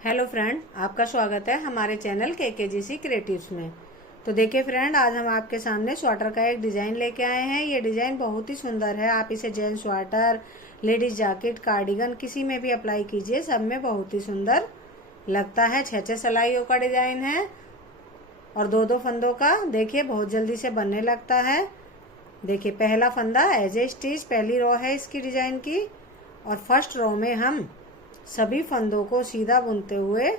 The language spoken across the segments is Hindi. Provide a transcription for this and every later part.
हेलो फ्रेंड, आपका स्वागत है हमारे चैनल KKGC क्रिएटिव्स में। तो देखिए फ्रेंड, आज हम आपके सामने स्वेटर का एक डिज़ाइन लेके आए हैं। ये डिज़ाइन बहुत ही सुंदर है। आप इसे gents sweater, ladies jacket, cardigan किसी में भी अप्लाई कीजिए, सब में बहुत ही सुंदर लगता है। 6-6 सिलाइयों का डिज़ाइन है और 2-2 फंदों का। देखिए बहुत जल्दी से बनने लगता है। देखिए पहला फंदा एज ए स्टिच, पहली रो है इसकी डिज़ाइन की। और फर्स्ट रो में हम सभी फंदों को सीधा बुनते हुए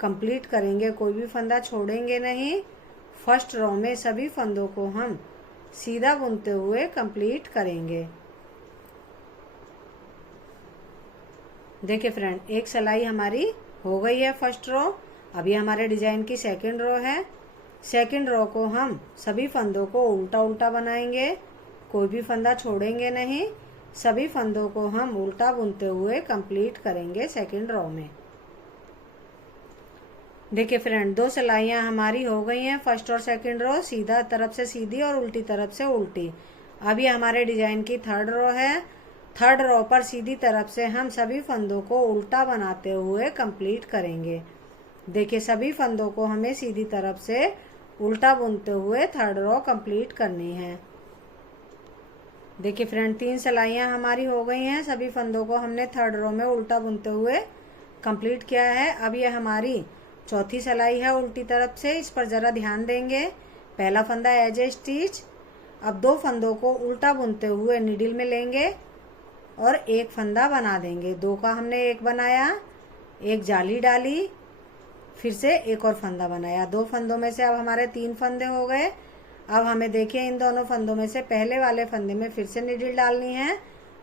कंप्लीट करेंगे, कोई भी फंदा छोड़ेंगे नहीं। फर्स्ट रो में सभी फंदों को हम सीधा बुनते हुए कंप्लीट करेंगे। देखिए फ्रेंड, एक सिलाई हमारी हो गई है फर्स्ट रो। अब ये हमारे डिजाइन की सेकंड रो है। सेकंड रो को हम सभी फंदों को उल्टा उल्टा बनाएंगे, कोई भी फंदा छोड़ेंगे नहीं। सभी फंदों को हम उल्टा बुनते हुए कंप्लीट करेंगे सेकंड रो में। देखिए फ्रेंड, 2 सिलाइयां हमारी हो गई हैं फर्स्ट और सेकंड रो, सीधा तरफ से सीधी और उल्टी तरफ से उल्टी। अब ये हमारे डिजाइन की थर्ड रो है। थर्ड रो पर सीधी तरफ से हम सभी फंदों को उल्टा बनाते हुए कंप्लीट करेंगे। देखिए सभी फंदों को हमें सीधी तरफ से उल्टा बुनते हुए थर्ड रो कंप्लीट करनी है। देखिए फ्रेंड, 3 सिलाइयां हमारी हो गई हैं। सभी फंदों को हमने थर्ड रो में उल्टा बुनते हुए कंप्लीट किया है। अब ये हमारी चौथी सिलाई है उल्टी तरफ से। इस पर जरा ध्यान देंगे। पहला फंदा एज ए स्टिच। अब 2 फंदों को उल्टा बुनते हुए नीडल में लेंगे और एक फंदा बना देंगे। 2 का हमने एक बनाया, एक जाली डाली, फिर से एक और फंदा बनाया। 2 फंदों में से अब हमारे 3 फंदे हो गए। अब हमें देखिए इन दोनों फंदों में से पहले वाले फंदे में फिर से नीडल डालनी है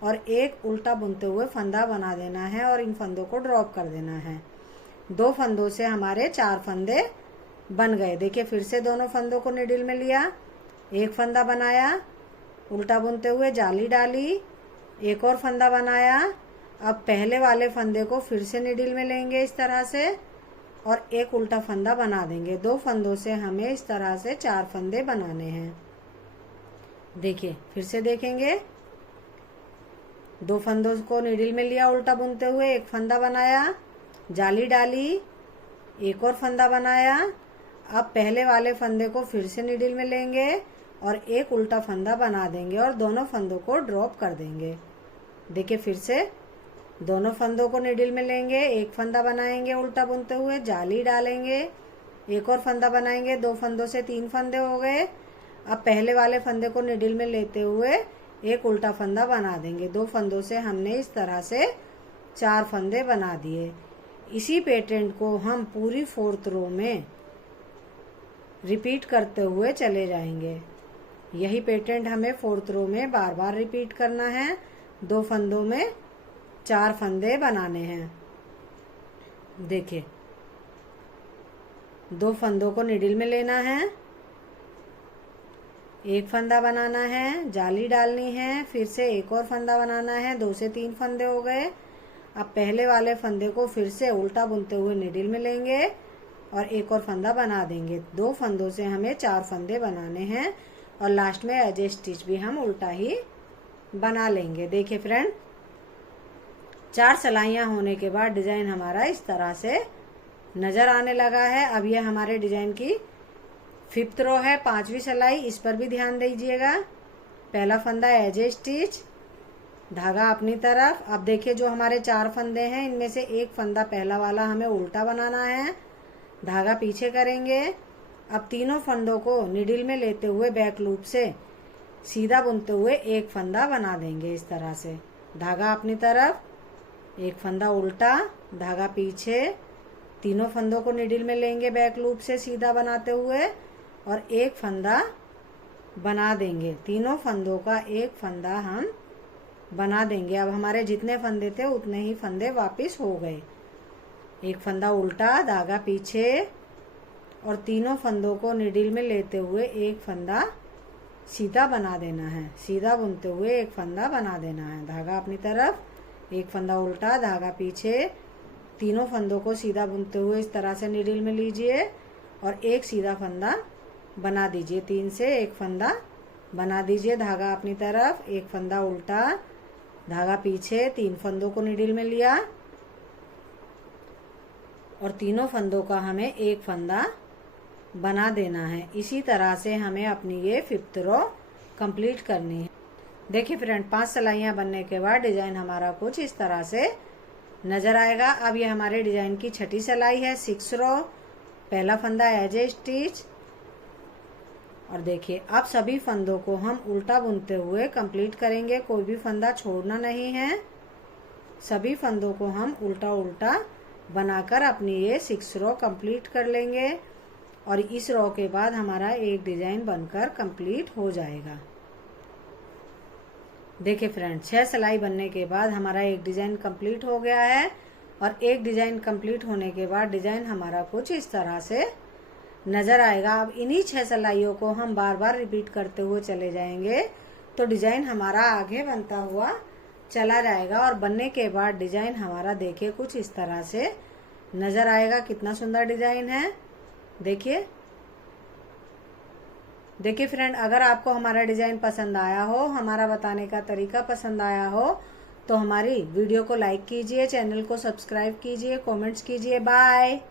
और एक उल्टा बुनते हुए फंदा बना देना है और इन फंदों को ड्रॉप कर देना है। 2 फंदों से हमारे 4 फंदे बन गए। देखिए फिर से दोनों फंदों को नीडल में लिया, एक फंदा बनाया, उल्टा बुनते हुए जाली डाली, एक और फंदा बनाया। अब पहले वाले फंदे को फिर से नीडल में लेंगे इस तरह से और एक उल्टा फंदा बना देंगे। 2 फंदों से हमें इस तरह से 4 फंदे बनाने हैं। देखिए फिर से देखेंगे। 2 फंदों को नीडल में लिया उल्टा बुनते हुए, एक फंदा बनाया, जाली डाली, एक और फंदा बनाया। अब पहले वाले फंदे को फिर से नीडल में लेंगे और एक उल्टा फंदा बना देंगे और दोनों फंदों को ड्रॉप कर देंगे। देखिए फिर से दोनों फंदों को नीडल में लेंगे, एक फंदा बनाएंगे उल्टा बुनते हुए, जाली डालेंगे, एक और फंदा बनाएंगे। 2 फंदों से 3 फंदे हो गए। अब पहले वाले फंदे को नीडल में लेते हुए एक उल्टा फंदा बना देंगे। 2 फंदों से हमने इस तरह से 4 फंदे बना दिए। इसी पैटर्न को हम पूरी 4th रो में रिपीट करते हुए चले जाएंगे। यही पैटर्न हमें 4th रो में बार बार रिपीट करना है। 2 फंदों में 4 फंदे बनाने हैं। देखिए 2 फंदों को नीडल में लेना है, एक फंदा बनाना है, जाली डालनी है, फिर से एक और फंदा बनाना है। 2 से 3 फंदे हो गए। अब पहले वाले फंदे को फिर से उल्टा बुनते हुए नीडल में लेंगे और एक और फंदा बना देंगे। 2 फंदों से हमें 4 फंदे बनाने हैं और लास्ट में एज ए स्टिच भी हम उल्टा ही बना लेंगे। देखिए फ्रेंड, 4 सिलाइयां होने के बाद डिजाइन हमारा इस तरह से नजर आने लगा है। अब ये हमारे डिजाइन की 5th रो है, 5वीं सिलाई। इस पर भी ध्यान दीजिएगा। पहला फंदा एज ए स्टिच, धागा अपनी तरफ। अब देखिए जो हमारे 4 फंदे हैं इनमें से एक फंदा पहला वाला हमें उल्टा बनाना है, धागा पीछे करेंगे। अब तीनों फंदों को नीडल में लेते हुए बैक लूप से सीधा बुनते हुए एक फंदा बना देंगे इस तरह से। धागा अपनी तरफ, एक फंदा उल्टा, धागा पीछे। तीनों फंदों को नीडल में लेंगे बैक लूप से सीधा बनाते हुए और एक फंदा बना देंगे। तीनों फंदों का एक फंदा हम बना देंगे। अब हमारे जितने फंदे थे उतने ही फंदे वापस हो गए। एक फंदा उल्टा, धागा पीछे और तीनों फंदों को नीडल में लेते हुए एक फंदा सीधा बना देना है। सीधा बुनते हुए एक फंदा बना देना है। धागा अपनी तरफ, एक फंदा उल्टा, धागा पीछे। तीनों फंदों को सीधा बुनते हुए इस तरह से नीडल में लीजिए और एक सीधा फंदा बना दीजिए। 3 से एक फंदा बना दीजिए। धागा अपनी तरफ, एक फंदा उल्टा, धागा पीछे। 3 फंदों को नीडल में लिया और तीनों फंदों का हमें एक फंदा बना देना है। इसी तरह से हमें अपनी ये 5th रो कंप्लीट करनी है। देखिए फ्रेंड, 5 सिलाइयाँ बनने के बाद डिजाइन हमारा कुछ इस तरह से नजर आएगा। अब ये हमारे डिजाइन की 6ठी सिलाई है, 6 रो, पहला फंदा एज ए स्टिच। और देखिए अब सभी फंदों को हम उल्टा बुनते हुए कंप्लीट करेंगे, कोई भी फंदा छोड़ना नहीं है। सभी फंदों को हम उल्टा उल्टा बनाकर अपनी ये 6 रो कंप्लीट कर लेंगे और इस रो के बाद हमारा एक डिजाइन बनकर कंप्लीट हो जाएगा। देखिए फ्रेंड, 6 सिलाई बनने के बाद हमारा एक डिजाइन कंप्लीट हो गया है और एक डिजाइन कंप्लीट होने के बाद डिजाइन हमारा कुछ इस तरह से नजर आएगा। अब इन्हीं 6 सिलाइयों को हम बार बार रिपीट करते हुए चले जाएंगे तो डिजाइन हमारा आगे बनता हुआ चला जाएगा और बनने के बाद डिजाइन हमारा देखिए कुछ इस तरह से नजर आएगा। कितना सुंदर डिजाइन है। देखिए फ्रेंड, अगर आपको हमारा डिजाइन पसंद आया हो, हमारा बताने का तरीका पसंद आया हो तो हमारी वीडियो को लाइक कीजिए, चैनल को सब्सक्राइब कीजिए, कमेंट्स कीजिए। बाय।